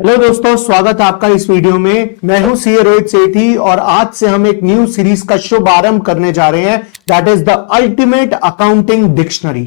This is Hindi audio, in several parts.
हेलो दोस्तों, स्वागत है आपका इस वीडियो में। मैं हूं सीए रोहित सेठी और आज से हम एक न्यू सीरीज का शुभारंभ करने जा रहे हैं, that is the ultimate accounting dictionary.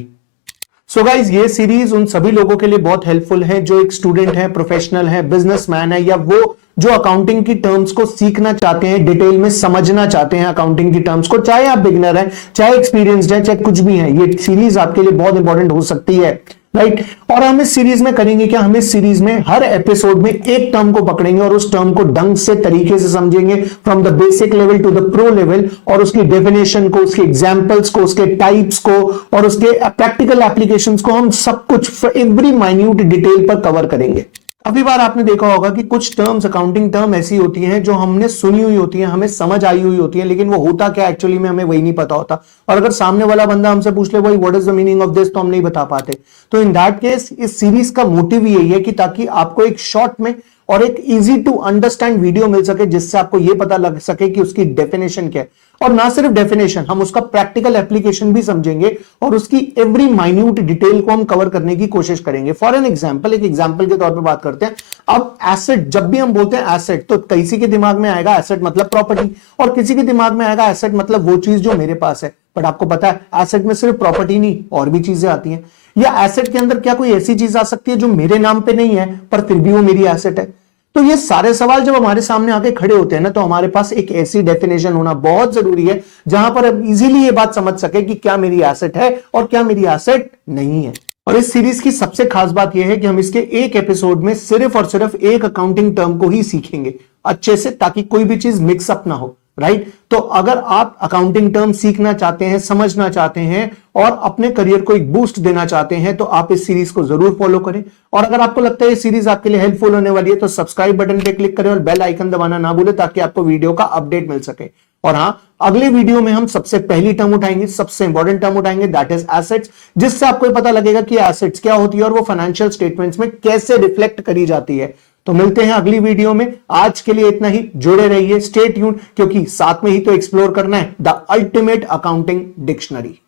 So guys, ये सीरीज उन सभी लोगों के लिए बहुत हेल्पफुल है जो एक स्टूडेंट है, प्रोफेशनल है, बिजनेसमैन है, या वो जो अकाउंटिंग की टर्म्स को सीखना चाहते हैं, डिटेल में समझना चाहते हैं अकाउंटिंग की टर्म्स को। चाहे आप बिगिनर हैं, चाहे एक्सपीरियंस्ड है, चाहे कुछ भी है, ये सीरीज आपके लिए बहुत इंपॉर्टेंट हो सकती है, राइट। और हम इस सीरीज में करेंगे क्या, हम इस सीरीज में हर एपिसोड में एक टर्म को पकड़ेंगे और उस टर्म को ढंग से, तरीके से समझेंगे, from the basic level to the pro level, और उसकी डेफिनेशन को, उसके एग्जांपल्स को, उसके टाइप्स को और उसके प्रैक्टिकल एप्लीकेशंस को हम सब कुछ एवरी माइन्यूट डिटेल पर कवर करेंगे। काफी बार आपने देखा होगा कि कुछ टर्म्स, अकाउंटिंग टर्म ऐसी होती हैं जो हमने सुनी हुई होती हैं, हमें समझ आई हुई होती हैं, लेकिन वो होता क्या एक्चुअली में हमें वही नहीं पता होता। और अगर सामने वाला बंदा हमसे पूछ ले भाई what is the meaning of this, तो हम नहीं बता पाते। तो इन दैट केस इस सीरीज का मोटिव यही है कि ताकि आपको एक शॉर्ट में और एक इजी टू अंडरस्टैंड वीडियो मिल सके, जिससे आपको यह पता लग सके कि उसकी डेफिनेशन क्या है। और ना सिर्फ डेफिनेशन, हम उसका प्रैक्टिकल एप्लीकेशन भी समझेंगे और उसकी एवरी माइन्यूट डिटेल को हम कवर करने की कोशिश करेंगे। फॉर एन एग्जांपल, एक एग्जांपल के तौर पे बात करते हैं। अब एसेट, जब भी हम बोलते हैं एसेट, तो किसी के दिमाग में आएगा एसेट मतलब प्रॉपर्टी, और किसी के दिमाग में आएगा एसेट मतलब वो चीज जो मेरे पास है। बट आपको पता है एसेट में सिर्फ प्रॉपर्टी नहीं और भी चीजें आती हैं। या एसेट के अंदर क्या कोई ऐसी चीज आ सकती है जो मेरे नाम पे नहीं है पर फिर भी वो मेरी एसेट है? तो ये सारे सवाल जब हमारे सामने आके खड़े होते हैं ना, तो हमारे पास एक ऐसी डेफिनेशन होना बहुत जरूरी है जहां पर अब इजीली ये बात समझ सके कि क्या मेरी एसेट है और क्या मेरी एसेट नहीं है। और इस सीरीज की सबसे खास बात यह है कि हम इसके एक एपिसोड में सिर्फ और सिर्फ एक अकाउंटिंग टर्म को ही सीखेंगे अच्छे से, ताकि कोई भी चीज मिक्सअप ना हो, राइट। तो अगर आप अकाउंटिंग टर्म सीखना चाहते हैं, समझना चाहते हैं और अपने करियर को एक बूस्ट देना चाहते हैं, तो आप इस सीरीज को जरूर फॉलो करें। और अगर आपको लगता है ये सीरीज आपके लिए हेल्पफुल होने वाली है, तो सब्सक्राइब बटन पे क्लिक करें और बेल आइकन दबाना ना भूलें, ताकि आपको वीडियो का अपडेट मिल सके। और हाँ, अगले वीडियो में हम सबसे पहली टर्म उठाएंगे, सबसे इंपॉर्टेंट टर्म उठाएंगे, दैट इज एसेट्स, जिससे आपको पता लगेगा कि एसेट्स क्या होती है और वो फाइनेंशियल स्टेटमेंट्स में कैसे रिफ्लेक्ट करी जाती है। तो मिलते हैं अगली वीडियो में। आज के लिए इतना ही। जुड़े रहिए, स्टे ट्यून्ड, क्योंकि साथ में ही तो एक्सप्लोर करना है द अल्टीमेट अकाउंटिंग डिक्शनरी।